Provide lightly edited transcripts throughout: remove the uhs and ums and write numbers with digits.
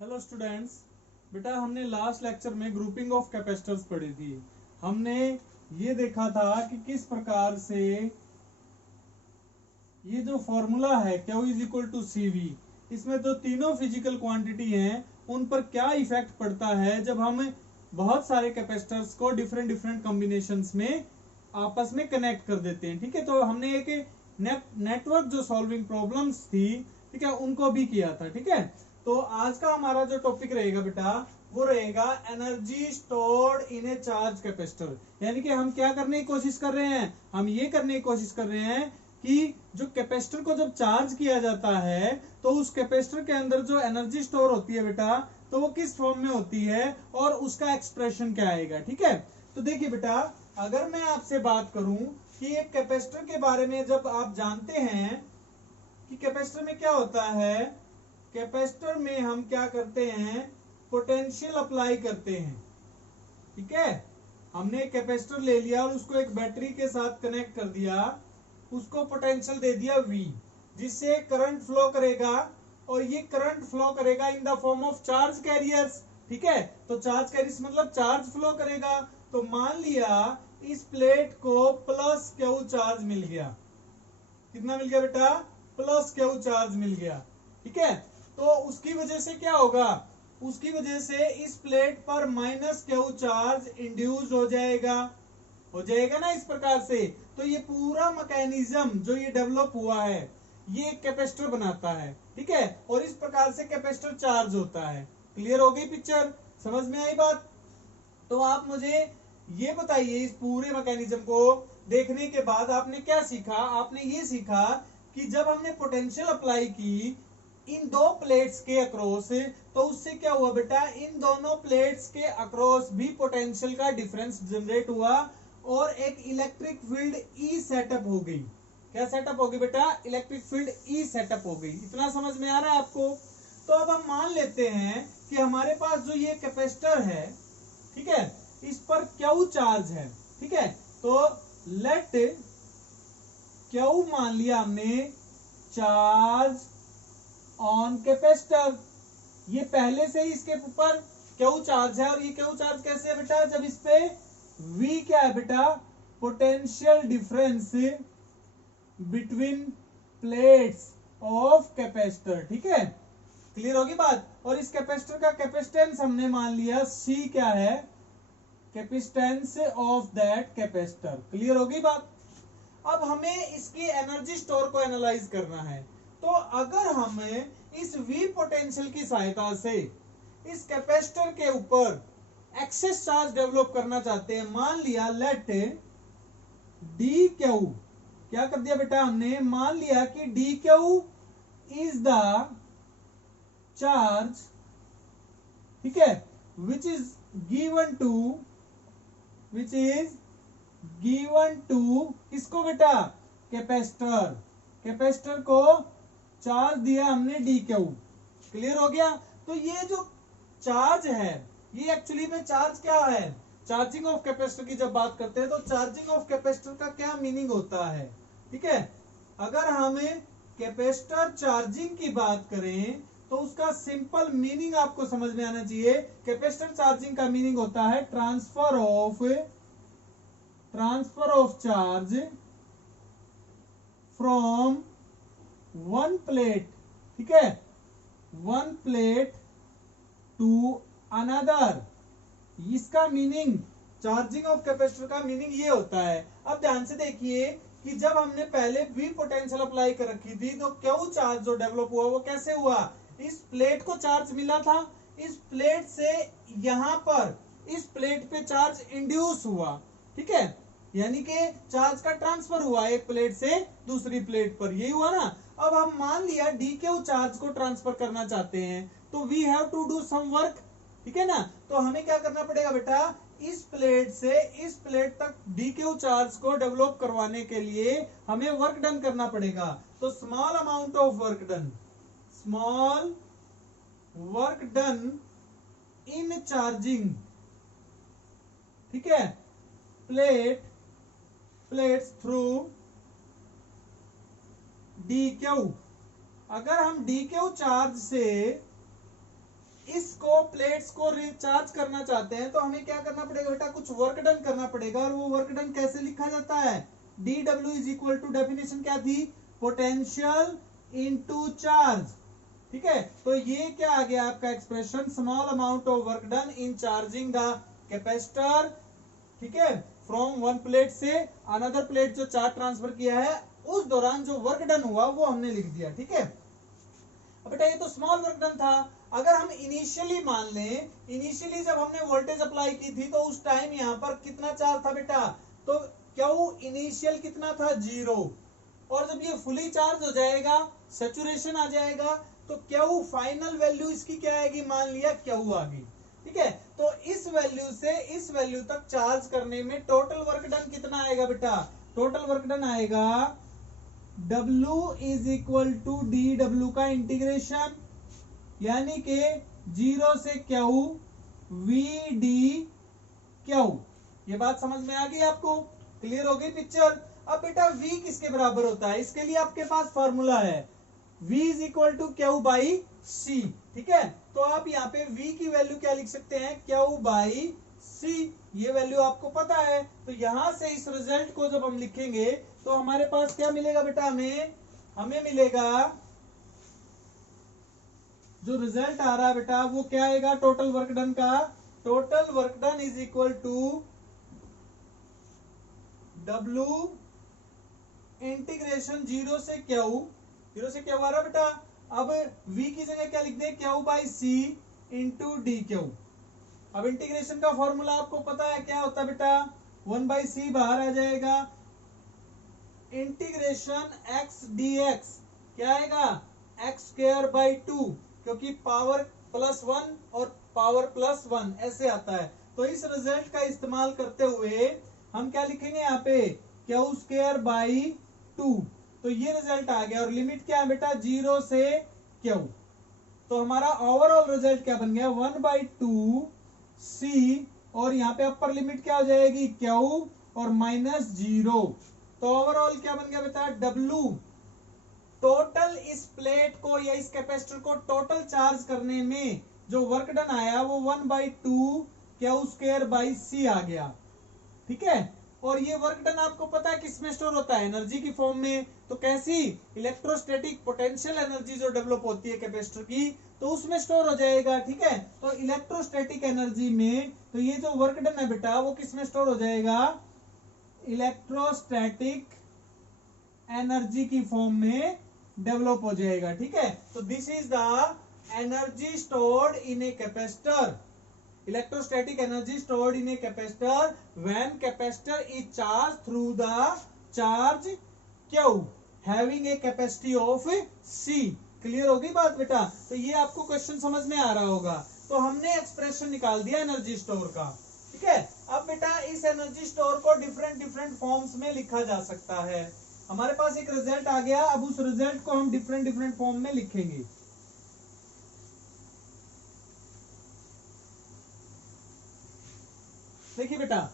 Hello students, बेटा हमने last lecture में ग्रुपिंग ऑफ कैपेसिटर्स पढ़ी थी। हमने ये देखा था कि किस प्रकार से ये जो फॉर्मूला है Q is equal to CV, इसमें जो तीनों फिजिकल क्वांटिटी हैं उन पर क्या इफेक्ट पड़ता है जब हम बहुत सारे कैपेसिटर्स को डिफरेंट डिफरेंट कॉम्बिनेशंस में आपस में कनेक्ट कर देते हैं। ठीक है, तो हमने एक नेटवर्क जो सॉल्विंग प्रॉब्लम्स थी, ठीक है, उनको भी किया था। ठीक है, तो आज का हमारा जो टॉपिक रहेगा बेटा वो रहेगा एनर्जी स्टोर्ड इन ए चार्ज कैपेसिटर। यानी कि हम क्या करने की कोशिश कर रहे हैं, हम ये करने की कोशिश कर रहे हैं कि जो कैपेसिटर को जब चार्ज किया जाता है तो उस कैपेसिटर के अंदर जो एनर्जी स्टोर होती है बेटा, तो वो किस फॉर्म में होती है और उसका एक्सप्रेशन क्या आएगा। ठीक है, तो देखिए बेटा, अगर मैं आपसे बात करूं कि एक कैपेसिटर के बारे में, जब आप जानते हैं कि कैपेसिटर में क्या होता है, कैपेसिटर में हम क्या करते हैं, पोटेंशियल अप्लाई करते हैं। ठीक है, हमने एक कैपेसिटर ले लिया और उसको एक बैटरी के साथ कनेक्ट कर दिया, उसको पोटेंशियल दे दिया V, जिससे करंट फ्लो करेगा और ये करंट फ्लो करेगा in the form of charge carriers. ठीक है, तो चार्ज कैरियर्स मतलब चार्ज फ्लो करेगा। तो मान लिया इस प्लेट को प्लस Q चार्ज मिल गया। कितना मिल गया बेटा, प्लस Q चार्ज मिल गया। ठीक है, तो उसकी वजह से क्या होगा, उसकी वजह से इस प्लेट पर माइनस Q चार्ज इंड्यूस हो जाएगा ना इस प्रकार से। तो ये पूरा मैकेनिज्म जो ये डेवलप हुआ है ये एक कैपेसिटर बनाता है। ठीक है, और इस प्रकार से कैपेसिटर चार्ज होता है। क्लियर हो गई पिक्चर, समझ में आई बात? तो आप मुझे ये बताइए, इस पूरे मैकेनिज्म को देखने के बाद आपने क्या सीखा? आपने ये सीखा कि जब हमने पोटेंशियल अप्लाई की इन दो प्लेट्स के अक्रॉस, तो उससे क्या हुआ बेटा, इन दोनों प्लेट्स के अक्रॉस भी पोटेंशियल का डिफरेंस जनरेट हुआ और एक इलेक्ट्रिक फील्ड E सेटअप हो गई। क्या सेटअप हो गई बेटा, इलेक्ट्रिक फील्ड E सेटअप हो गई। इतना समझ में आ रहा है आपको? तो अब हम मान लेते हैं कि हमारे पास जो ये कैपेसिटर है, ठीक है, इस पर Q चार्ज है। ठीक है, तो लेट Q मान लिया हमने चार्ज ऑन कैपेसिटर। ये पहले से ही इसके ऊपर Q चार्ज है और ये Q चार्ज कैसे है बेटा, जब इस पे V क्या है बेटा, potential difference between plates of capacitor. ठीक है, क्लियर होगी बात? और इस कैपेसिटर का कैपेसिटेंस हमने मान लिया C क्या है, capacitance of that capacitor. Clear होगी बात? अब हमें इसकी एनर्जी स्टोर को एनालाइज करना है। तो अगर हम इस V पोटेंशियल की सहायता से इस कैपेसिटर के ऊपर एक्सेस चार्ज डेवलप करना चाहते हैं, मान लिया लेट dQ, क्या कर दिया बेटा हमने, मान लिया कि dQ इज द चार्ज, ठीक है, विच इज गिवन टू किसको बेटा, कैपेसिटर को चार्ज दिया हमने dQ। क्लियर हो गया? तो ये जो चार्ज है ये एक्चुअली में चार्ज क्या है, चार्जिंग ऑफ कैपेसिटर की जब बात करते हैं तो चार्जिंग ऑफ कैपेसिटर का क्या मीनिंग होता है। ठीक है, अगर हम कैपेसिटर चार्जिंग की बात करें तो उसका सिंपल मीनिंग आपको समझ में आना चाहिए। कैपेसिटर चार्जिंग का मीनिंग होता है transfer of charge from one plate, ठीक है, वन प्लेट टू अनदर। इसका मीनिंग, चार्जिंग ऑफ कैपेसिटर का मीनिंग ये होता है। अब ध्यान से देखिए कि जब हमने पहले V पोटेंशियल अप्लाई कर रखी थी तो Q चार्ज जो डेवलप हुआ वो कैसे हुआ, इस प्लेट को चार्ज मिला था, इस प्लेट से यहां पर इस प्लेट पे चार्ज इंड्यूस हुआ। ठीक है, यानी कि चार्ज का ट्रांसफर हुआ एक प्लेट से दूसरी प्लेट पर, यही हुआ ना। अब हम मान लिया dQ चार्ज को ट्रांसफर करना चाहते हैं तो we have to do some work. ठीक है ना, तो हमें क्या करना पड़ेगा बेटा, इस प्लेट से इस प्लेट तक dQ चार्ज को डेवलप करवाने के लिए हमें वर्क डन करना पड़ेगा। तो small amount of work done, small work done in charging, ठीक है, प्लेट्स थ्रू dQ। अगर हम dQ चार्ज से इसको प्लेट्स को रिचार्ज करना चाहते हैं तो हमें क्या करना पड़ेगा बेटा, कुछ वर्क डन करना पड़ेगा। और वो वर्क डन कैसे लिखा जाता है, dw is equal to, definition क्या थी, पोटेंशियल इनटू चार्ज। ठीक है, तो ये क्या आ गया आपका expression, small amount of work done in charging the capacitor, ठीक है, फ्रॉम वन प्लेट से अनदर प्लेट, जो चार्ज ट्रांसफर किया है उस दौरान जो वर्क डन हुआ वो हमने लिख दिया। ठीक है, अब बेटा ये तो स्मॉल वर्क डन था। अगर हम इनिशियली मान लें, इनिशियली जब हमने वोल्टेज अप्लाई की थी तो उस टाइम यहाँ पर कितना चार्ज था बेटा, तो क्यू इनिशियल कितना था, 0। और जब ये फुली चार्ज हो जाएगा, सैचुरेशन आ जाएगा, तो क्यू फाइनल वैल्यू इसकी क्या आएगी, मान लिया क्यू आ गई। ठीक है, तो इस वैल्यू से इस वैल्यू तक चार्ज करने में टोटल वर्क डन कितना आएगा बेटा, टोटल वर्क डन आएगा W is equal to dw का इंटीग्रेशन, यानी कि 0 से Q V D Q। ये बात समझ में आ गई आपको, क्लियर हो गई पिक्चर। अब बेटा V किसके बराबर होता है, इसके लिए आपके पास फॉर्मूला है, V is equal to Q by C। ठीक है, तो आप यहाँ पे V की वैल्यू क्या लिख सकते हैं, Q बाई C, ये वैल्यू आपको पता है। तो यहां से इस रिजल्ट को जब हम लिखेंगे तो हमारे पास क्या मिलेगा बेटा, हमें मिलेगा, जो रिजल्ट आ रहा है बेटा वो क्या आएगा, टोटल वर्क डन का, total work done is equal to W integration 0 से Q आ रहा बेटा। अब V की जगह क्या लिख दें, Q by C into DQ। अब इंटीग्रेशन का फॉर्मूला आपको पता है क्या होता है बेटा, 1 बाई सी बाहर आ जाएगा, इंटीग्रेशन x dx क्या आएगा, x स्क्वायर बाई 2, क्योंकि पावर +1 और पावर +1 ऐसे आता है। तो इस रिजल्ट का इस्तेमाल करते हुए हम क्या लिखेंगे यहाँ पे, क्यू स्क्वायर बाई 2। तो ये रिजल्ट आ गया, और लिमिट क्या है बेटा, 0 से क्यू। तो हमारा ओवरऑल रिजल्ट क्या बन गया, 1/2 C, और यहाँ पे अपर लिमिट क्या हो जाएगी, Q और -0। तो ओवरऑल क्या बन गया बेटा, W। टोटल इस प्लेट को या इस कैपेसिटर को टोटल चार्ज करने में जो वर्क डन आया वो 1/2 Q स्क्वायर बाई C आ गया। ठीक है, और ये वर्क डन आपको पता है किस में स्टोर होता है, एनर्जी की फॉर्म में। तो कैसी, इलेक्ट्रोस्टैटिक पोटेंशियल एनर्जी जो डेवलप होती है कैपेसिटर की, तो उसमें स्टोर हो जाएगा। ठीक है, तो इलेक्ट्रोस्टैटिक एनर्जी में, तो ये जो वर्क डन है बेटा वो किस में स्टोर हो जाएगा, इलेक्ट्रोस्टैटिक एनर्जी की फॉर्म में डेवलप हो जाएगा। ठीक है, तो this is the energy stored in a capacitor, electrostatic energy stored in a capacitor when capacitor is charged through the charge Q having a capacity of C। Clear हो गई बात बेटा, तो ये आपको क्वेश्चन समझ में आ रहा होगा। तो हमने एक्सप्रेशन निकाल दिया एनर्जी स्टोर का। ठीक है, अब बेटा इस एनर्जी स्टोर को डिफरेंट फॉर्म्स में लिखा जा सकता है। हमारे पास एक रिजल्ट आ गया, अब उस रिजल्ट को हम डिफरेंट फॉर्म में लिखेंगे। देखिए बेटा,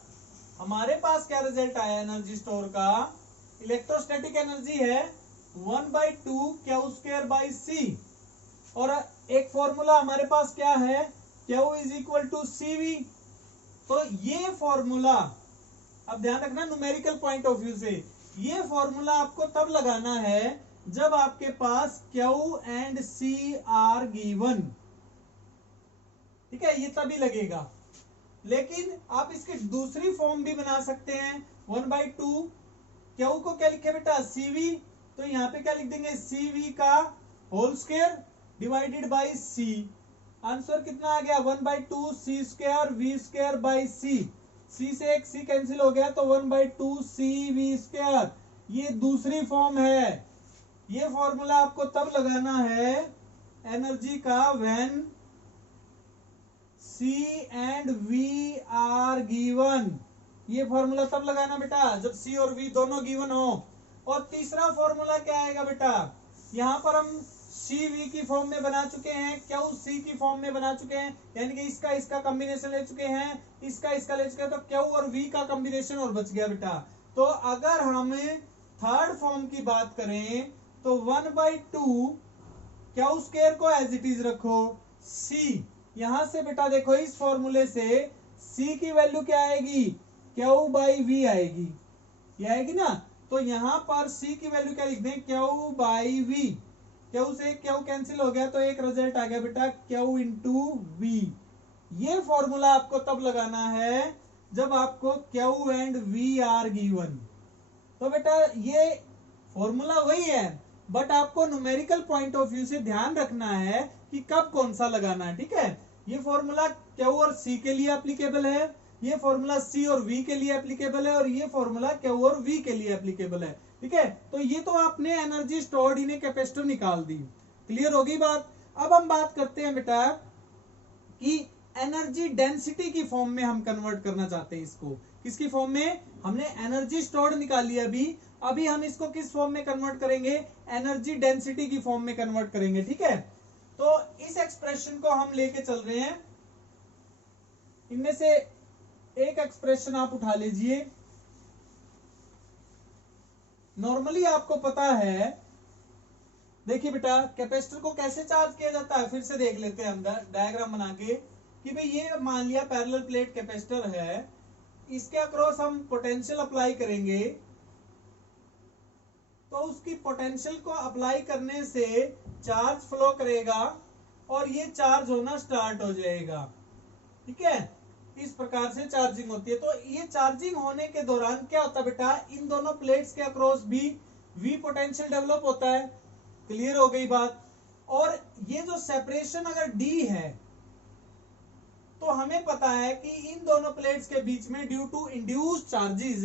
हमारे पास क्या रिजल्ट आया एनर्जी स्टोर का, इलेक्ट्रोस्टैटिक एनर्जी है 1/2 Q स्क्वायर बाई C, और एक फॉर्मूला हमारे पास क्या है, Q is equal to CV। तो ये फॉर्मूला, अब ध्यान रखना न्यूमेरिकल पॉइंट ऑफ व्यू से, ये फॉर्मूला आपको तब लगाना है जब आपके पास Q and C are given. ठीक है, ये तभी लगेगा। लेकिन आप इसकी दूसरी फॉर्म भी बना सकते हैं, 1/2 Q को क्या लिखे बेटा, CV। तो यहाँ पे क्या लिख देंगे, CV का whole square divided by C। Answer कितना आ गया, 1/2 C square V square by C। C से एक C कैंसिल हो गया, तो 1/2 CV स्क्वायर। ये दूसरी फॉर्म है। ये फॉर्मूला आपको तब लगाना है एनर्जी का when C and V are given. ये फॉर्मूला तब लगाना बेटा जब C और V दोनों गिवन हो। और तीसरा फॉर्मूला क्या आएगा बेटा, यहां पर हम CV की फॉर्म में बना चुके हैं, Q C की फॉर्म में बना चुके हैं, यानी कि इसका कॉम्बिनेशन ले चुके हैं, इसका ले चुके हैं, तो Q और V का कॉम्बिनेशन और बच गया बेटा। तो अगर हम थर्ड फॉर्म की बात करें तो 1/2 Q स्क्वायर को एज इट इज रखो, C यहां से बेटा देखो इस फॉर्मूले से C की वैल्यू क्या आएगी, Q/V आएगी, ये आएगी ना। तो यहां पर C की वैल्यू क्या लिख दें, Q/V। Q से Q कैंसिल हो गया तो एक रिजल्ट आ गया बेटा Q इंटू V। ये फॉर्मूला आपको तब लगाना है जब आपको Q and V are given. तो बेटा ये फॉर्मूला वही है, बट आपको न्यूमेरिकल पॉइंट ऑफ व्यू से ध्यान रखना है कि कब कौन सा लगाना है, ठीक है। ये फॉर्मूला Q और C के लिए एप्लीकेबल है, ये फॉर्मूला C और V के लिए एप्लीकेबल है, और ये फॉर्मूला Q और V के लिए एप्लीकेबल है, ठीक है। तो ये तो आपने energy stored in a capacitor निकाल दी, क्लियर होगी बात। अब हम बात करते हैं बेटा कि एनर्जी डेंसिटी की फॉर्म में हम कन्वर्ट करना चाहते हैं इसको। किसकी फॉर्म में, हमने एनर्जी स्टोर्ड निकाली अभी हम इसको किस फॉर्म में कन्वर्ट करेंगे, एनर्जी डेंसिटी की फॉर्म में कन्वर्ट करेंगे, ठीक है। तो इस एक्सप्रेशन को हम लेके चल रहे हैं, इनमें से एक एक्सप्रेशन आप उठा लीजिए। नॉर्मली आपको पता है, देखिए बेटा कैपेसिटर को कैसे चार्ज किया जाता है, फिर से देख लेते हैं हम डायग्राम बना के कि भाई ये मान लिया पैरेलल प्लेट कैपेसिटर है, इसके अक्रॉस हम पोटेंशियल अप्लाई करेंगे, तो उसकी पोटेंशियल को अप्लाई करने से चार्ज फ्लो करेगा और ये चार्ज होना स्टार्ट हो जाएगा, ठीक है। इस प्रकार से चार्जिंग होती है। तो ये चार्जिंग होने के दौरान क्या होता है बेटा, इन दोनों प्लेट्स के अक्रॉस भी V पोटेंशियल डेवलप होता है, क्लियर हो गई बात। और ये जो सेपरेशन अगर D है तो हमें पता है कि इन दोनों प्लेट्स के बीच में ड्यू टू इंड्यूस चार्जेस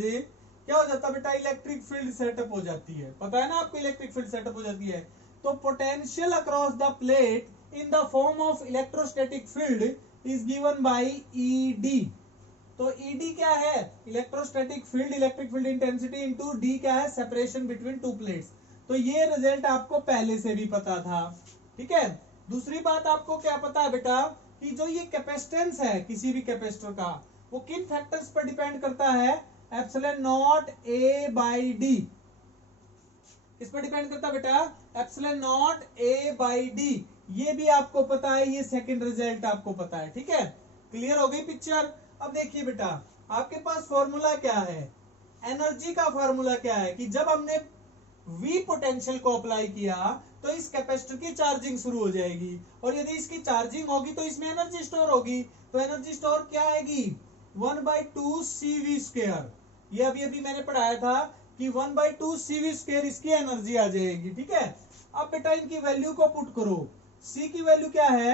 क्या हो जाता है बेटा, इलेक्ट्रिक फील्ड सेटअप हो जाती है, पता है ना आपको, इलेक्ट्रिक फील्ड सेटअप हो जाती है। तो potential across the plate in the form of electrostatic field is given by ED। तो ED क्या है, electrostatic field, electric field intensity, into D क्या है, सेपरेशन बिटवीन टू प्लेट्स। तो ये रिजल्ट आपको पहले से भी पता था, ठीक है। दूसरी बात आपको क्या पता है बेटा कि जो ये कैपेसिटेंस है किसी भी कैपेसिटर का, वो किन फैक्टर्स पर डिपेंड करता है, एप्सिलॉन नॉट A/D। किस पर डिपेंड करता है बेटा, एप्सिलॉन नॉट A/D। ये भी आपको पता है, ये सेकंड रिजल्ट आपको पता है, ठीक है। क्लियर हो गई पिक्चर। अब देखिए बेटा आपके पास फॉर्मूला क्या है, एनर्जी का फॉर्मूला क्या है कि जब हमने V पोटेंशियल को अप्लाई किया तो इस कैपेसिटर की चार्जिंग शुरू हो जाएगी, और यदि इसकी चार्जिंग होगी तो इसमें एनर्जी स्टोर होगी। तो एनर्जी स्टोर क्या आएगी, 1/2 CV²। ये अभी मैंने पढ़ाया था कि 1/2 CV² इसकी एनर्जी आ जाएगी, ठीक है। अब बेटा इनकी वैल्यू को पुट करो, C की वैल्यू क्या है,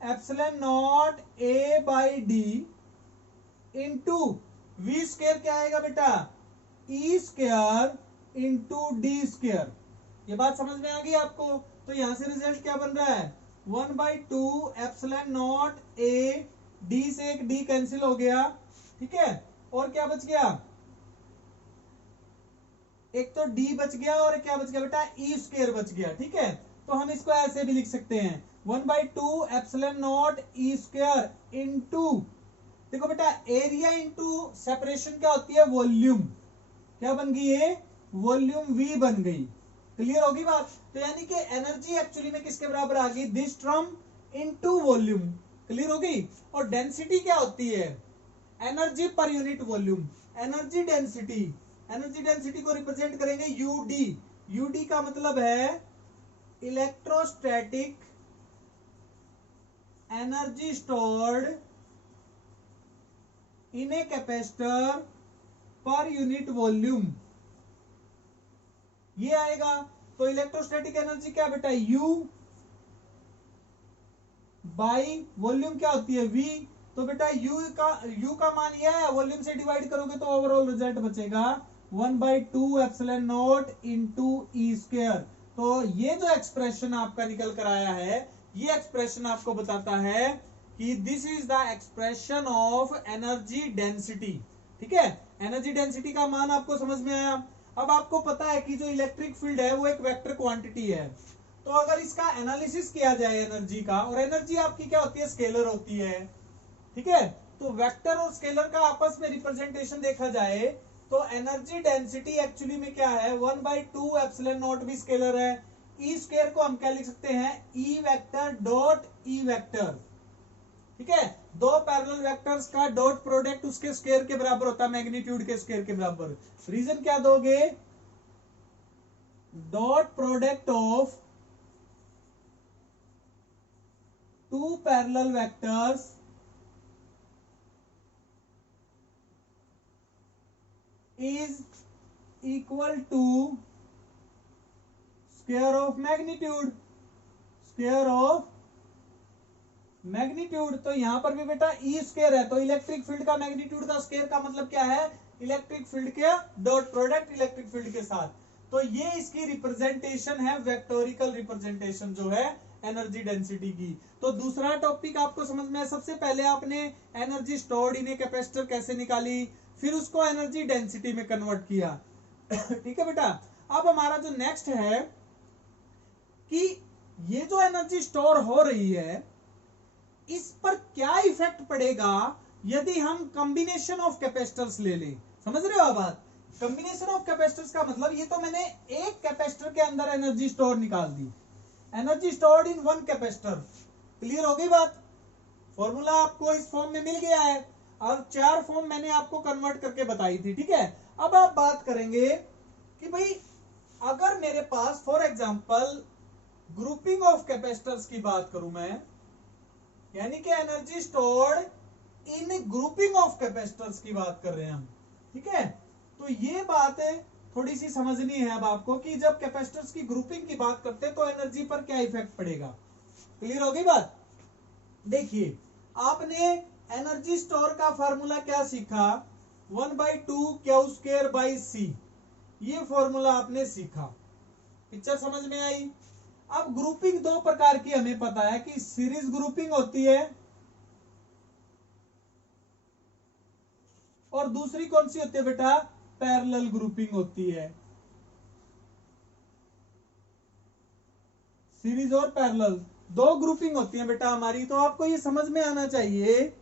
epsilon not A/D into V² क्या आएगा बेटा, E² इंटू D²। ये बात समझ में आ गई आपको। तो यहां से रिजल्ट क्या बन रहा है, 1/2 एप्सिलॉन नॉट A, D से एक D कैंसिल हो गया, ठीक है। और क्या बच गया, एक तो D बच गया और क्या बच गया बेटा, E² बच गया, ठीक है। तो हम इसको ऐसे भी लिख सकते हैं 1/2 एप्सिलॉन नॉट E² इंटू, देखो बेटा एरिया इंटू सेपरेशन क्या होती है, वॉल्यूम, क्या बन गई है, वॉल्यूम V बन गई, क्लियर होगी बात। तो यानी कि एनर्जी एक्चुअली में किसके बराबर आ गई, this term into volume, clear हो गई। और डेंसिटी क्या होती है, energy per unit volume. Energy density को रिप्रेजेंट करेंगे UD। UD का मतलब है electrostatic energy stored in a capacitor per unit volume, ये आएगा। तो इलेक्ट्रोस्टैटिक एनर्जी क्या बेटा, U बाई वॉल्यूम क्या होती है, V। तो बेटा U का मान ये है, वॉल्यूम से डिवाइड करोगे तो ओवरऑल रिजल्ट बचेगा 1/2 एप्सिलॉन नॉट इंटू E²। तो ये जो एक्सप्रेशन आपका निकल कर आया है, ये एक्सप्रेशन आपको बताता है कि this is the expression of energy density, ठीक है। एनर्जी डेंसिटी का मान आपको समझ में आया। अब आपको पता है कि जो इलेक्ट्रिक फील्ड है वो एक वेक्टर क्वांटिटी है। तो अगर इसका एनालिसिस किया जाए एनर्जी का, और एनर्जी आपकी क्या होती है, स्केलर होती है, ठीक है। तो वेक्टर और स्केलर का आपस में रिप्रेजेंटेशन देखा जाए तो एनर्जी डेंसिटी एक्चुअली में क्या है, 1/2 एप्सिलॉन नॉट भी स्केलर है। E² को हम क्या लिख सकते हैं, E vector dot E vector, ठीक है, दो पैरेलल वेक्टर्स का डॉट प्रोडक्ट उसके स्क्वायर के बराबर होता है, मैग्नीट्यूड के स्क्वायर के बराबर। रीजन क्या दोगे, dot product of two parallel vectors is equal to square of magnitude, square of magnitude. तो यहां पर भी बेटा ई स्क्वायर है, तो इलेक्ट्रिक फील्ड का मैग्नीट्यूड का स्क्वायर का मतलब क्या है, इलेक्ट्रिक फील्ड के डॉट प्रोडक्ट इलेक्ट्रिक फील्ड के साथ। तो ये इसकी रिप्रेजेंटेशन है, वेक्टोरिकल रिप्रेजेंटेशन जो है एनर्जी डेंसिटी की। तो दूसरा टॉपिक आपको समझ में है, सबसे पहले आपने energy stored in a capacitor कैसे निकाली, फिर उसको एनर्जी डेंसिटी में कन्वर्ट किया। ठीक है बेटा, अब हमारा जो नेक्स्ट है कि ये जो एनर्जी स्टोर हो रही है इस पर क्या इफेक्ट पड़ेगा यदि हम कॉम्बिनेशन ऑफ कैपेसिटर्स ले लें। समझ रहे हो आप बात, कॉम्बिनेशन ऑफ कैपेसिटर्स का मतलब ये तो मैंने एक कैपेसिटर के अंदर एनर्जी स्टोर निकाल दी, energy stored in one capacitor. Clear हो गई बात, फॉर्मूला आपको इस फॉर्म में मिल गया है और चार फॉर्म मैंने आपको कन्वर्ट करके बताई थी। ठीक है, अब आप बात करेंगे कि भाई अगर मेरे पास for example grouping of capacitors की बात करूं मैं, यानी कि energy stored in grouping of capacitors की बात कर रहे हैं हम। ठीक है, तो ये बात थोड़ी सी समझनी है अब आपको कि जब कैपेसिटर्स की ग्रुपिंग की बात करते हैं तो एनर्जी पर क्या इफेक्ट पड़ेगा। क्लियर हो गई बात, देखिए आपने एनर्जी स्टोर का फॉर्मूला क्या सीखा, 1/2 क्यू स्क्वायर बाई सी, ये फॉर्मूला आपने सीखा, पिक्चर समझ में आई। अब ग्रुपिंग दो प्रकार की हमें पता है कि सीरीज ग्रुपिंग होती है और दूसरी कौन सी होती है बेटा, पैरेलल ग्रुपिंग होती है। सीरीज और पैरेलल दो ग्रुपिंग होती है बेटा हमारी। तो आपको ये समझ में आना चाहिए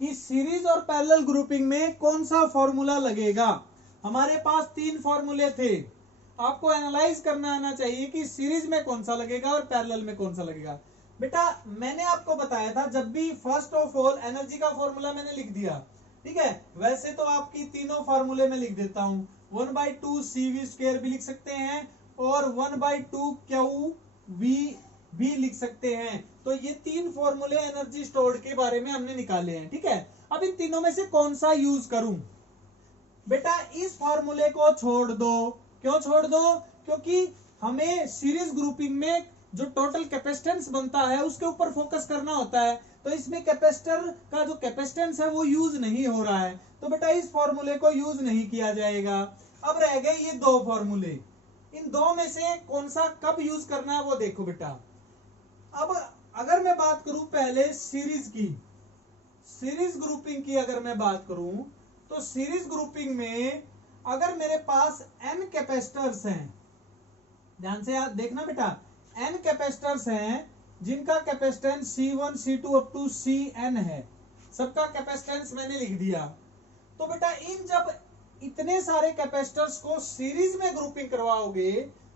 कि सीरीज और पैरेलल ग्रुपिंग में कौन सा फॉर्मूला लगेगा। हमारे पास तीन फॉर्मूले थे, आपको एनालाइज करना आना चाहिए कि सीरीज में कौन सा लगेगा और पैरेलल में कौन सा लगेगा। बेटा मैंने आपको बताया था, जब भी फर्स्ट ऑफ ऑल एनर्जी का फॉर्मूला मैंने लिख दिया, ठीक है, वैसे तो आपकी तीनों फॉर्मूले में लिख देता हूं, 1/2 CV स्क्वायर भी लिख सकते हैं और 1/2 क्यू वी भी लिख सकते हैं। तो ये तीन फॉर्मूले एनर्जी स्टोर्ड के बारे में हमने निकाले हैं। ठीक है, अब इन तीनों में से कौन सा यूज करूं, बेटा इस फॉर्मूले को छोड़ दो। क्यों छोड़ दो, क्योंकि हमें सीरीज ग्रुपिंग में जो टोटल कैपेसिटेंस बनता है उसके ऊपर फोकस करना होता है, तो इसमें कैपेसिटर का जो कैपेसिटेंस है वो यूज नहीं हो रहा है, तो बेटा इस फॉर्मूले को यूज नहीं किया जाएगा। अब रह गए ये दो फॉर्मूले, इन दो में से कौन सा कब यूज करना है वो देखो बेटा। अब अगर मैं बात करूं पहले सीरीज की, सीरीज ग्रुपिंग की अगर मैं बात करूं तो सीरीज ग्रुपिंग में अगर मेरे पास n कैपेसिटर्स हैं, ध्यान से आप देखना बेटा, n कैपेसिटर्स हैं जिनका capacitance C1 C2 up to Cn है, सबका कैपेसिटेंस मैंने लिख दिया। तो बेटा इन जब इतने सारे कैपेसिटर्स को सीरीज में ग्रुपिंग करवाओगे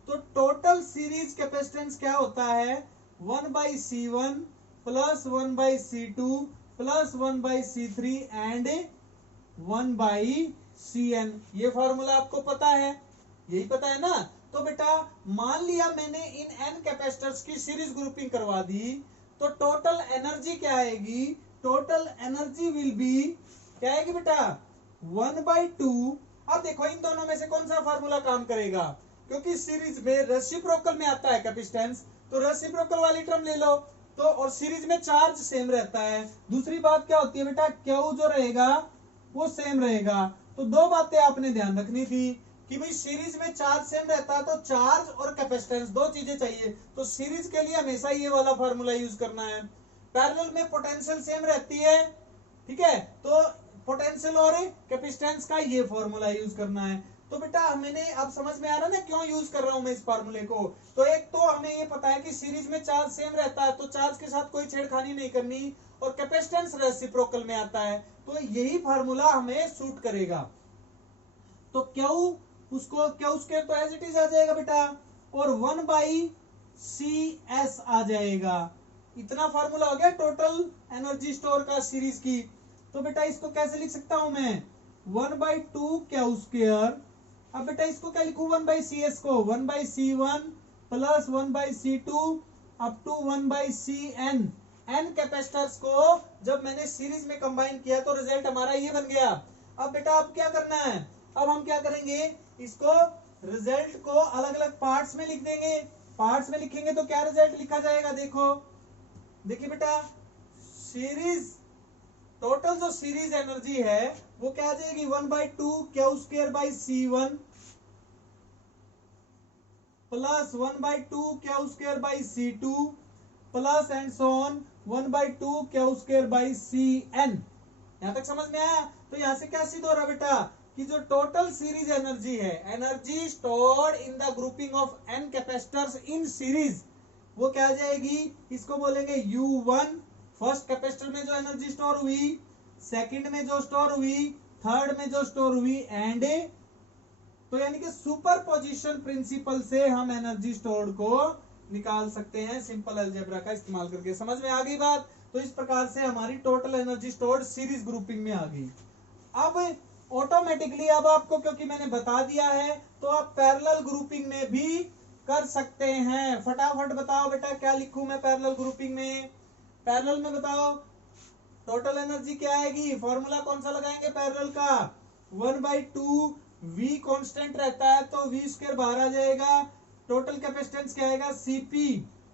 तो टोटल सीरीज कैपेसिटेंस क्या होता है, 1/C1 plus 1/C2 plus 1/C3 and 1/Cn। ये फॉर्मूला आपको पता है, यही पता है ना। तो बेटा मान लिया मैंने इन n कैपेसिटर्स की सीरीज ग्रुपिंग करवा दी, तो टोटल एनर्जी क्या आएगी, टोटल एनर्जी विल बी क्या आएगी बेटा, 1/2। अब देखो इन दोनों में से कौन सा फॉर्मूला काम करेगा, क्योंकि सीरीज में रेसिप्रोकल में आता है कैपेसिटेंस, तो रेसिप्रोकल वाली टर्म ले लो। तो और सीरीज में चार्ज सेम रहता है। दूसरी बात क्या होती है बेटा, क्यू जो रहेगा वो सेम रहेगा। तो दो बातें आपने ध्यान रखनी थी कि भाई सीरीज में चार्ज सेम रहता है तो चार्ज और कैपेसिटेंस दो चीजें चाहिए, तो सीरीज के लिए हमेशा ये वाला फॉर्मूला यूज करना है। पैरेलल में पोटेंशियल सेम रहती है, ठीक है, तो पोटेंशियल और कैपेसिटेंस का ये फॉर्मूला यूज करना है। तो बेटा मैंने अब समझ में आ रहा है ना क्यों यूज कर रहा हूं मैं इस फॉर्मूले को। तो एक तो हमें ये पता है कि सीरीज में चार्ज सेम रहता है तो चार्ज के साथ कोई छेड़खानी नहीं करनी, और कैपेसिटेंस रेसिप्रोकल में आता है, तो यही फार्मूला हमें सूट करेगा। तो क्यू उसको क्यू स्क्वायर तो एज इट इज आ जाएगा बेटा, और 1/CS आ जाएगा। इतना फार्मूला हो गया टोटल एनर्जी स्टोर का सीरीज की। तो बेटा इसको कैसे लिख सकता हूं मैं, 1/2 क्यू स्क्वायर। अब बेटा इसको क्या लिखूं, 1/cs को 1/c1 plus 1/c2 up to 1/cn। N capacitors को जब मैंने सीरीज में कंबाइन किया तो रिजल्ट हमारा ये बन गया। अब बेटा अब क्या करना है, अब हम क्या करेंगे, इसको रिजल्ट को अलग अलग पार्ट्स में लिख देंगे। पार्ट्स में लिखेंगे तो क्या रिजल्ट लिखा जाएगा, देखो देखिए बेटा, सीरीज टोटल जो सीरीज एनर्जी है वो क्या आ जाएगी, 1/2 Q square by C1 plus 1/2 Q square by C2 plus and so on 1/2 Q square by Cn। यहां तक समझ में आया। तो यहां से क्या सिद्ध हो रहा बेटा कि जो टोटल सीरीज एनर्जी है, energy stored in the grouping of n capacitors in series, वो क्या आ जाएगी, इसको बोलेंगे U1। फर्स्ट कैपेसिटर में जो एनर्जी स्टोर हुई, सेकंड में जो स्टोर हुई, थर्ड में जो स्टोर हुई, एंड तो यानी कि सुपरपोजिशन प्रिंसिपल से हम एनर्जी स्टोर्ड को निकाल सकते हैं सिंपल अलजेब्रा का इस्तेमाल करके। समझ में आ गई बात। तो इस प्रकार से हमारी total energy stored series grouping में आ गई। अब ऑटोमेटिकली अब आपको क्योंकि मैंने बता दिया है तो आप पैरेलल ग्रुपिंग में भी कर सकते हैं। फटाफट बताओ बेटा क्या लिखूं मैं पैरेलल ग्रुपिंग में, पैरेलल में बताओ टोटल एनर्जी क्या आएगी, फॉर्मूला कौन सा लगाएंगे पैरेलल का, 1/2 V कांस्टेंट रहता है तो V स्क्वायर बाहर आ जाएगा, टोटल कैपेसिटेंस क्या आएगा Cp,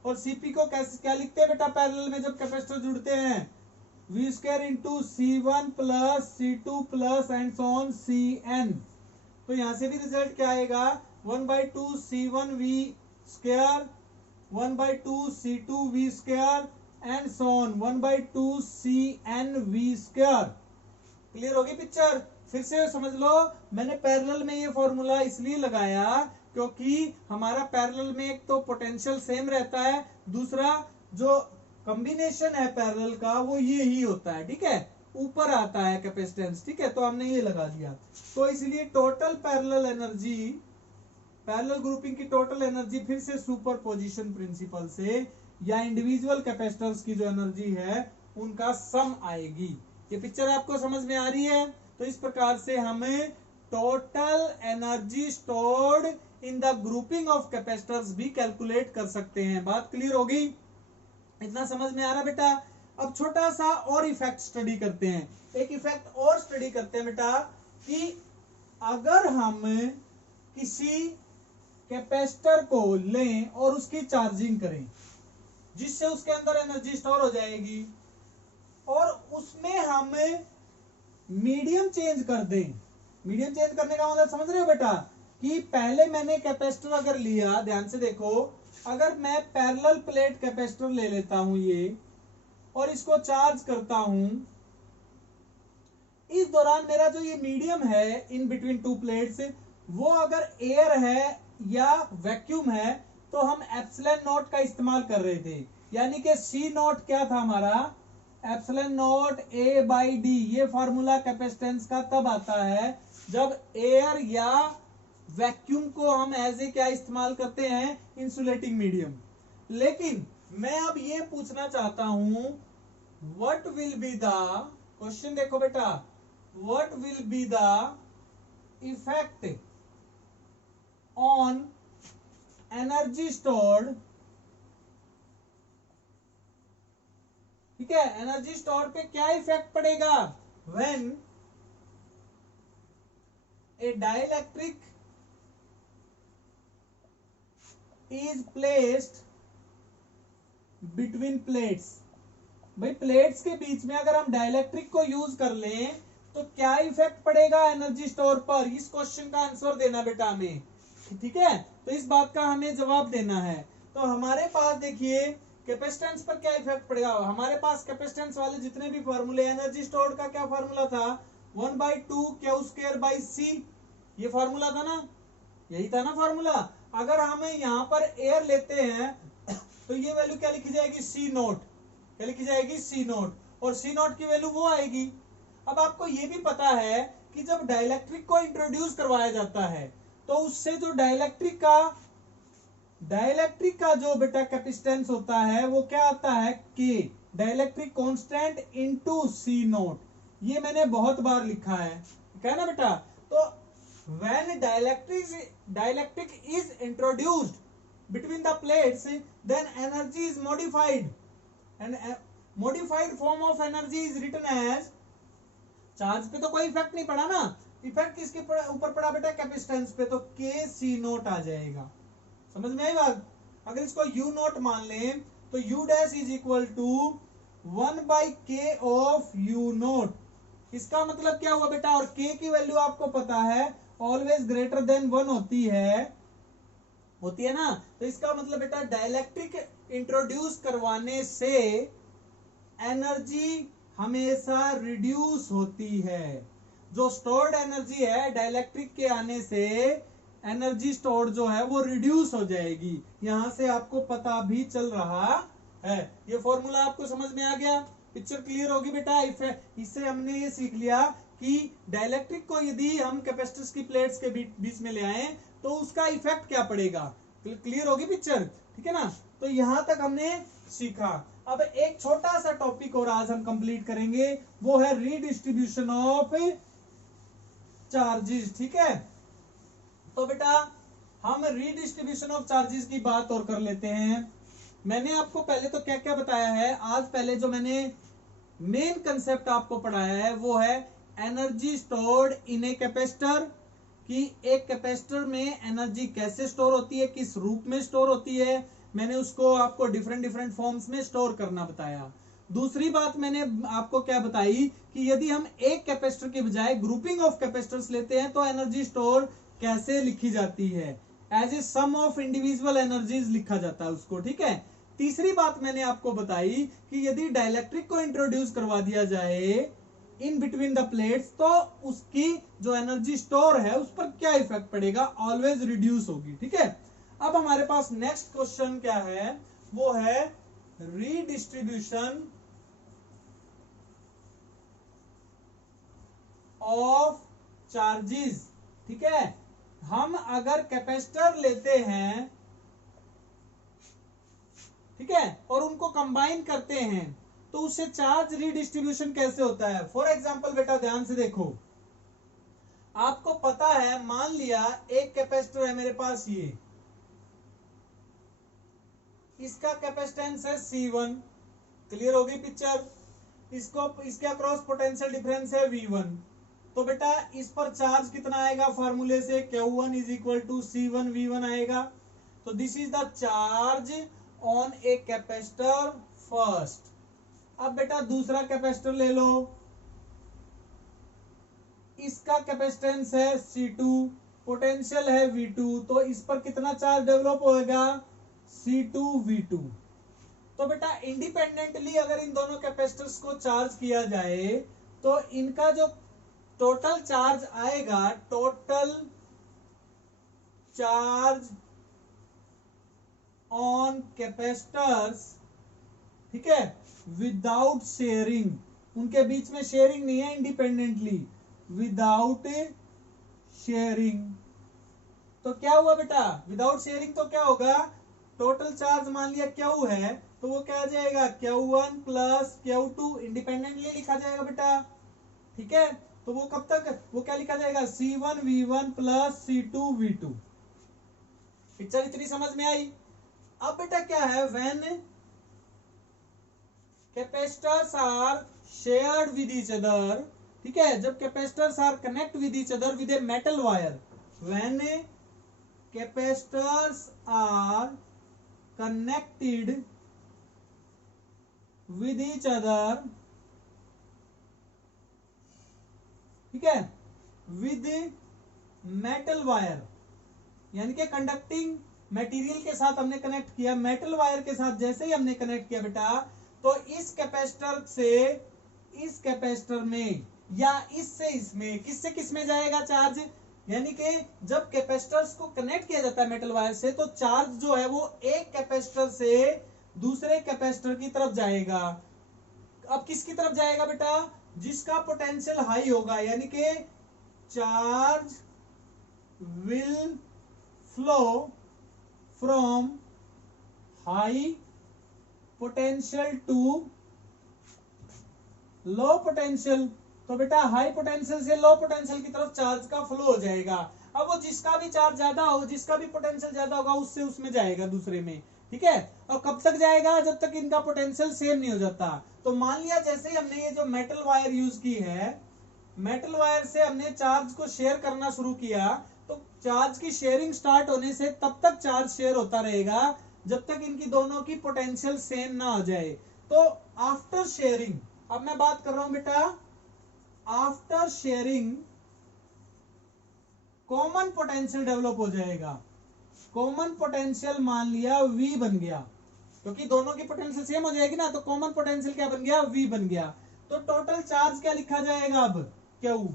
और Cp को कैसे क्या लिखते हैं बेटा पैरेलल में जब कैपेसिटर जुड़ते हैं, V square into C1 plus C2 plus and so on Cn। तो यहां से भी रिजल्ट क्या आएगा, 1/2 C1 V square 1/2 C2 V square and so on 1/2 Cn V square. Clear होगी पिक्चर। फिर से समझ लो, मैंने पैरेलल में ये फॉर्मूला इसलिए लगाया क्योंकि हमारा पैरेलल में एक तो पोटेंशियल सेम रहता है, दूसरा जो कॉम्बिनेशन है पैरेलल का वो ये ही होता है, ठीक है, ऊपर आता है कैपेसिटेंस, ठीक है, तो हमने ये लगा दिया। तो इसलिए total parallel energy, parallel grouping की टोटल एनर्जी फिर से सुपरपोजिशन प्रिंसिपल से या इंडिविजुअल कैपेसिटर्स की जो एनर्जी है उनका सम आएगी। ये पिक्चर आपको समझ में आ रही है। तो इस प्रकार से हमें total energy stored in the grouping of capacitors भी कैलकुलेट कर सकते हैं। बात क्लियर होगी, इतना समझ में आ रहा बेटा। अब छोटा सा और इफेक्ट स्टडी करते हैं, एक इफेक्ट और स्टडी करते हैं बेटा कि अगर हम किसी कैपेसिटर को लें और उसकी चार्जिंग करें जिससे उसके अंदर एनर्जी स्टोर हो जाएगी, और उसमें हम मीडियम चेंज कर दें। मीडियम चेंज करने का मतलब समझ रहे हो बेटा कि पहले मैंने कैपेसिटर अगर लिया, ध्यान से देखो, अगर मैं पैरेलल प्लेट कैपेसिटर ले लेता हूं ये और इसको चार्ज करता हूं, इस दौरान मेरा जो ये मीडियम है इन बिटवीन टू प्लेट्स, वो अगर एयर है या वैक्यूम है तो हम एप्सिलॉन नॉट का इस्तेमाल कर रहे थे, यानी कि सी नॉट क्या था हमारा, epsilon not a by D. ये फॉर्मूला कैपेसिटेंस का तब आता है जब एयर या वैक्यूम को हम एज ए क्या इस्तेमाल करते हैं, इंसुलेटिंग मीडियम। लेकिन मैं अब ये पूछना चाहता हूं, what will be the, question देखो बेटा, what will be the effect on energy stored, ठीक है, एनर्जी स्टोर पे क्या इफेक्ट पड़ेगा when A dielectric is placed between plates. भाई प्लेट्स के बीच में अगर हम डाइलेक्ट्रिक को यूज कर लें तो क्या इफेक्ट पड़ेगा एनर्जी स्टोर पर, इस क्वेश्चन का आंसर देना बेटा हमें, ठीक है। तो इस बात का हमें जवाब देना है। तो हमारे पास देखिए कैपेसिटेंस पर क्या इफेक्ट पड़ेगा, हमारे पास कैपेसिटेंस वाले जितने भी फॉर्मूले, एनर्जी स्टोर्ड का क्या फॉर्मूला था, 1/2 क्यू स्क्वायर बाई सी, ये फॉर्मूला था ना, यही था ना फॉर्मूला। अगर हम यहाँ पर एयर लेते हैं तो ये वैल्यू क्या लिखी जाएगी, सी नोट, क्या लिखी जाएगी, सी नोट, और सी नोट की वैल्यू वो आएगी। अब आपको ये भी पता है कि जब डाइलेक्ट्रिक को इंट्रोड्यूस करवाया जाता है तो उससे जो डाइलेक्ट्रिक का डाइलेक्ट्रिक का जो बेटा कैपेसिटेंस होता है वो क्या आता है, के, डाइलेक्ट्रिक कांस्टेंट इनटू सी नोट। ये मैंने बहुत बार लिखा है ना बेटा। तो when dielectric is introduced between the plates, then energy is modified, and modified form of energy is written as, charge पे तो कोई इफेक्ट नहीं पड़ा ना, इफेक्ट किसके ऊपर पड़ा बेटा, कैपेसिटेंस पे, तो के सी नोट आ जाएगा। समझ में आई बात। अगर इसको यू नोट मान लें तो u dash is equal to 1/k of u naught. इसका मतलब क्या हुआ बेटा, और के की वैल्यू आपको पता है ऑलवेज ग्रेटर देन 1 होती है ना। तो इसका मतलब बेटा डाइलेक्ट्रिक इंट्रोड्यूस करवाने से एनर्जी हमेशा रिड्यूस होती है। जो स्टोर्ड एनर्जी है डाइलेक्ट्रिक के आने से एनर्जी स्टोर्ड जो है वो रिड्यूस हो जाएगी। यहां से आपको पता भी चल रहा है। ये फॉर्मूला आपको समझ में आ गया, पिक्चर क्लियर होगी बेटा। इससे हमने ये सीख लिया कि डाइलेक्ट्रिक को यदि हम कैपेसिटर्स की प्लेट्स के बीच में ले आए तो उसका इफेक्ट क्या पड़ेगा। क्लियर होगी पिक्चर, ठीक है ना। तो यहां तक हमने सीखा। अब एक छोटा सा टॉपिक और आज हम कंप्लीट करेंगे, वो है रीडिस्ट्रीब्यूशन ऑफ चार्जेस, ठीक है। तो बेटा हम रीडिस्ट्रीब्यूशन ऑफ चार्जेस की बात और कर लेते हैं। मैंने आपको पहले तो क्या क्या बताया है, आज पहले जो मैंने मेन कंसेप्ट आपको पढ़ाया है वो है energy stored in a capacitor, कि एक कैपेसिटर में एनर्जी कैसे स्टोर होती है, किस रूप में स्टोर होती है। मैंने उसको आपको डिफरेंट फॉर्म्स में स्टोर करना बताया। दूसरी बात मैंने आपको क्या बताई कि यदि हम एक कैपेसिटर के बजाय ग्रुपिंग ऑफ कैपेसिटर्स लेते हैं तो एनर्जी स्टोर कैसे लिखी जाती है, as a sum of individual energies लिखा जाता है उसको, ठीक है। तीसरी बात मैंने आपको बताई कि यदि डाइलेक्ट्रिक को इंट्रोड्यूस करवा दिया जाए इन बिटवीन द प्लेट्स तो उसकी जो एनर्जी स्टोर है उस पर क्या इफेक्ट पड़ेगा, ऑलवेज रिड्यूस होगी, ठीक है। अब हमारे पास नेक्स्ट क्वेश्चन क्या है, वो है रीडिस्ट्रीब्यूशन ऑफ चार्जेस, ठीक है। हम अगर कैपेसिटर लेते हैं, ठीक है, और उनको कंबाइन करते हैं तो उससे चार्ज रीडिस्ट्रीब्यूशन कैसे होता है। फॉर एग्जाम्पल बेटा ध्यान से देखो, आपको पता है, मान लिया एक कैपेसिटर है मेरे पास, ये इसका कैपेसिटेंस है C1, क्लियर होगी पिक्चर। इसके अक्रॉस पोटेंशियल डिफरेंस है V1। तो बेटा इस पर चार्ज कितना आएगा, फार्मूले से Q1 is equal to C1 V1 आएगा। तो this is the charge on a capacitor first. अब बेटा दूसरा कैपेसिटर ले लो, इसका कैपेसिटेंस है C2, पोटेंशियल है V2, तो इस पर कितना चार्ज डेवलप होएगा, C2V2। तो बेटा इंडिपेंडेंटली अगर इन दोनों कैपेसिटर्स को चार्ज किया जाए तो इनका जो टोटल चार्ज आएगा, टोटल चार्ज ऑन कैपेसिटर्स, ठीक है, विदाउट शेयरिंग, उनके बीच में शेयरिंग नहीं है, इंडिपेंडेंटली विदाउट शेयरिंग। तो क्या हुआ बेटा, विदाउट शेयरिंग तो क्या होगा, टोटल चार्ज मान लिया Q है तो वो क्या आ जाएगा, Q1 प्लस Q2, इंडिपेंडेंटली लिखा जाएगा बेटा, ठीक है। तो वो कब तक, वो क्या लिखा जाएगा, C1V1 प्लस C2V2। पिक्चर इतनी समझ में आई। अब बेटा क्या है, when capacitors are shared with each other, ठीक है, जब capacitors are connect with each other with a metal wire, when capacitors are connected with each other, ठीक है, विद मेटल वायर, यानी कि कंडक्टिंग मटेरियल के साथ हमने कनेक्ट किया, मेटल वायर के साथ जैसे ही हमने कनेक्ट किया बेटा, तो इस कैपेसिटर से इस कैपेसिटर में या इससे इसमें, किससे किसमें जाएगा चार्ज, यानी कि जब कैपेसिटर्स को कनेक्ट किया जाता है मेटल वायर से तो चार्ज जो है वो एक कैपेसिटर से दूसरे कैपेसिटर की तरफ जाएगा। अब किसकी तरफ जाएगा बेटा, जिसका पोटेंशियल हाई होगा, यानी कि charge will flow from high potential to low potential. तो बेटा हाई पोटेंशियल से लो पोटेंशियल की तरफ चार्ज का फ्लो हो जाएगा। अब वो जिसका भी चार्ज ज्यादा हो, जिसका भी पोटेंशियल ज्यादा होगा, उससे उसमें जाएगा दूसरे में। ठीक है, और कब तक जाएगा? जब तक इनका पोटेंशियल सेम नहीं हो जाता। तो मान लिया जैसे ही हमने ये जो मेटल वायर यूज की है, मेटल वायर से हमने चार्ज को शेयर करना शुरू किया, तो चार्ज की शेयरिंग स्टार्ट होने से तब तक चार्ज शेयर होता रहेगा जब तक इनकी दोनों की पोटेंशियल सेम ना हो जाए। तो आफ्टर शेयरिंग, अब मैं बात कर रहा हूं बेटा after sharing, common potential develop हो जाएगा। कॉमन पोटेंशियल मान लिया V बन गया, क्योंकि दोनों की पोटेंशियल सेम हो जाएगी ना, तो कॉमन पोटेंशियल क्या बन गया? V बन गया। तो टोटल चार्ज क्या लिखा जाएगा अब? Q।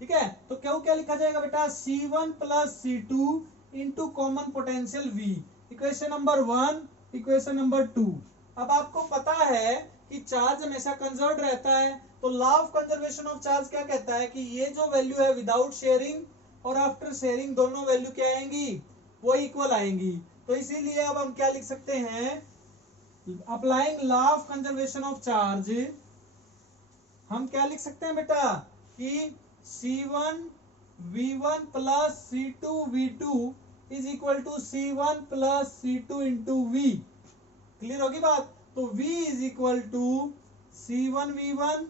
ठीक है, तो Q क्या लिखा जाएगा बेटा? C1 plus C2 into common potential V। Equation number 1, equation number 2। अब आपको पता है कि चार्ज हमेशा कंजर्व रहता है, तो law of conservation of charge क्या कहता है कि ये जो वैल्यू है विदाउट शेयरिंग और आफ्टर शेयरिंग दोनों वैल्यू क्या आएंगी? वो इक्वल आएंगी। तो इसीलिए अब हम क्या लिख सकते हैं? Applying law of conservation of charge, हम क्या लिख सकते हैं बेटा कि C1 V1 plus C2 V2 is equal to C1 plus C2 into V। Clear होगी बात? तो V is equal to C1 V1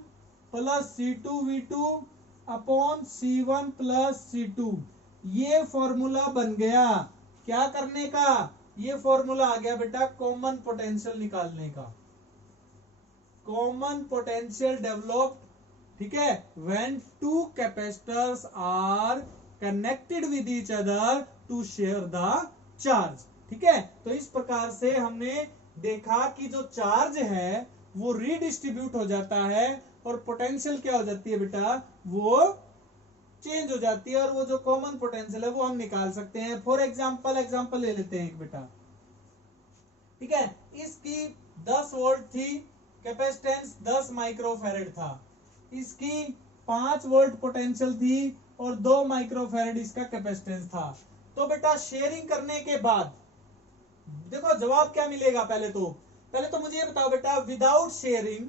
plus C2 V2 upon C1 plus C2। ये फॉर्मूला बन गया क्या करने का? ये फॉर्मूला आ गया बेटा कॉमन पोटेंशियल निकालने का। कॉमन पोटेंशियल डेवलप्ड, ठीक है, when two capacitors are connected with each other to share the charge. ठीक है, तो इस प्रकार से हमने देखा कि जो चार्ज है वो रीडिस्ट्रीब्यूट हो जाता है और पोटेंशियल क्या हो जाती है बेटा? वो चेंज हो जाती है, और वो जो कॉमन पोटेंशियल है वो हम निकाल सकते हैं। फॉर एग्जांपल ले लेते हैं एक बेटा। ठीक है, इसकी 10 वोल्ट थी, कैपेसिटेंस 10 माइक्रोफैरेड था, इसकी 5 वोल्ट पोटेंशियल थी और 2 माइक्रोफैरेड इसका कैपेसिटेंस था। तो बेटा शेयरिंग करने के बाद देखो जवाब क्या मिलेगा। पहले तो मुझे ये बताओ बेटा, विदाउट शेयरिंग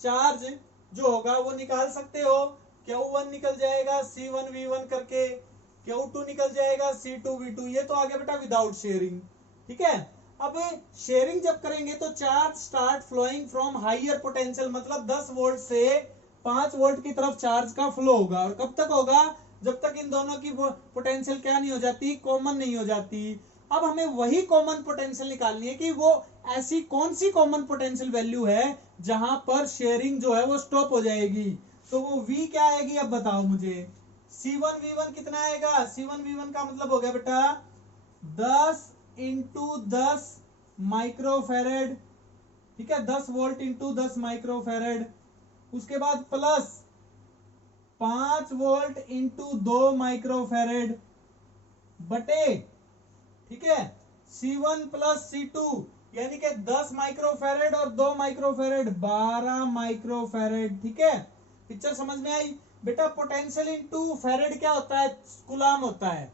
चार्ज जो होगा वो निकाल सकते हो। Q1 निकल जाएगा C1 V1 करके, Q2 निकल जाएगा C2 V2। ये तो आ गया बेटा विदाउट शेयरिंग। ठीक है, अब शेयरिंग जब करेंगे तो charge start flowing from higher potential, मतलब 10 वोल्ट से 5 वोल्ट की तरफ चार्ज का फ्लो होगा। और कब तक होगा? जब तक इन दोनों की पोटेंशियल क्या नहीं हो जाती? कॉमन नहीं हो जाती। अब हमें वही कॉमन पोटेंशियल निकालनी है कि वो ऐसी कौन सी कॉमन पोटेंशियल वैल्यू है जहां पर शेयरिंग जो है वो स्टॉप हो जाएगी। तो वो V क्या आएगी? अब बताओ मुझे। C1 V1 कितना आएगा? C1 V1 का मतलब हो गया बेटा 10 इंटू 10 माइक्रोफैरेड। ठीक है, 10 वोल्ट इंटू 10 माइक्रोफैरेड। उसके बाद प्लस 5 वोल्ट इंटू 2 माइक्रोफैरेड बटे, ठीक है, C1 प्लस C2 यानी कि 10 माइक्रोफैरेड और 2 माइक्रोफैरेड 12 माइक्रोफैरेड। ठीक है, पिक्चर समझ में आई बेटा? पोटेंशियल इंटू फैरेड क्या होता है? कूलाम होता है।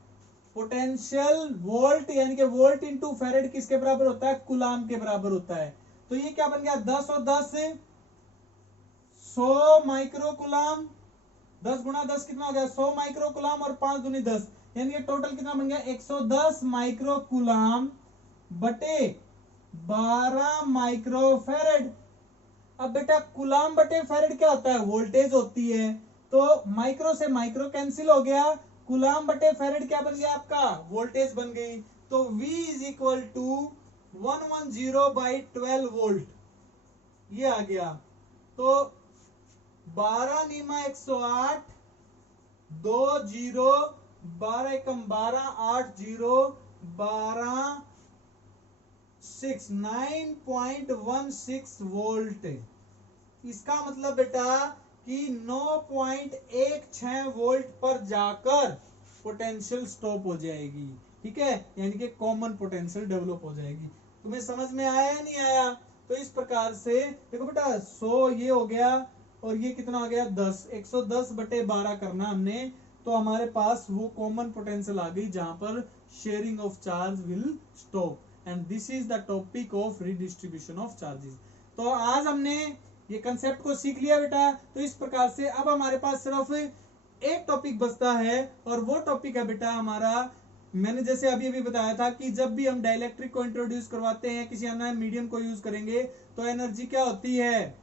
पोटेंशियल वोल्ट यानी कि वोल्ट इंटू फैरेड किसके बराबर होता है? कूलाम के बराबर होता है। तो ये क्या बन गया? 10 और 10 100 माइक्रो कूलाम, 10 गुणा 10 कितना हो गया? 100 माइक्रो कूलाम और 5 दूनी 10, यानी कि टोटल कितना बन गया? 110 माइक्रो कूलाम बटे 12 माइक्रो फैरेड। अब बेटा कूलाम बटे फैरेड क्या होता है? वोल्टेज होती है। तो माइक्रो से माइक्रो कैंसिल हो गया, कूलाम बटे फैरेड क्या बन गया आपका? वोल्टेज बन गई। तो V is equal to 110/12 volt, ये आ गया। तो 12 नीमा 108, 2 0, 12 एकम 12, 8 0, 12 6, 9.16 वोल्ट। इसका मतलब बेटा कि 9.16 वोल्ट पर जाकर पोटेंशियल स्टॉप हो जाएगी। ठीक है, यानी कि कॉमन पोटेंशियल डेवलप हो जाएगी। तुम्हें समझ में आया या नहीं आया? तो इस प्रकार से देखो बेटा 100 ये हो गया और ये कितना हो गया? 10, 110/12 करना हमने, तो हमारे पास वो कॉमन पोटेंशियल आ गई जहां पर sharing of charge will stop and this is the topic of redistribution of charges। तो आज हमने ये कंसेप्ट को सीख लिया बेटा। तो इस प्रकार से अब हमारे पास सिर्फ एक टॉपिक बचता है और वो टॉपिक है बेटा हमारा, मैंने जैसे अभी अभी बताया था कि जब भी हम डाइलेक्ट्रिक को इंट्रोड्यूस करवाते हैं, किसी अन्य मीडियम को यूज करेंगे तो एनर्जी क्या होती है,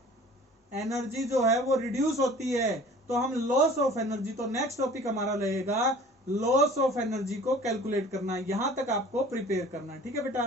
एनर्जी जो है वो रिड्यूस होती है। तो हम लॉस ऑफ एनर्जी, तो नेक्स्ट टॉपिक हमारा रहेगा लॉस ऑफ एनर्जी को कैलकुलेट करना। यहां तक आपको प्रिपेयर करना है, ठीक है बेटा।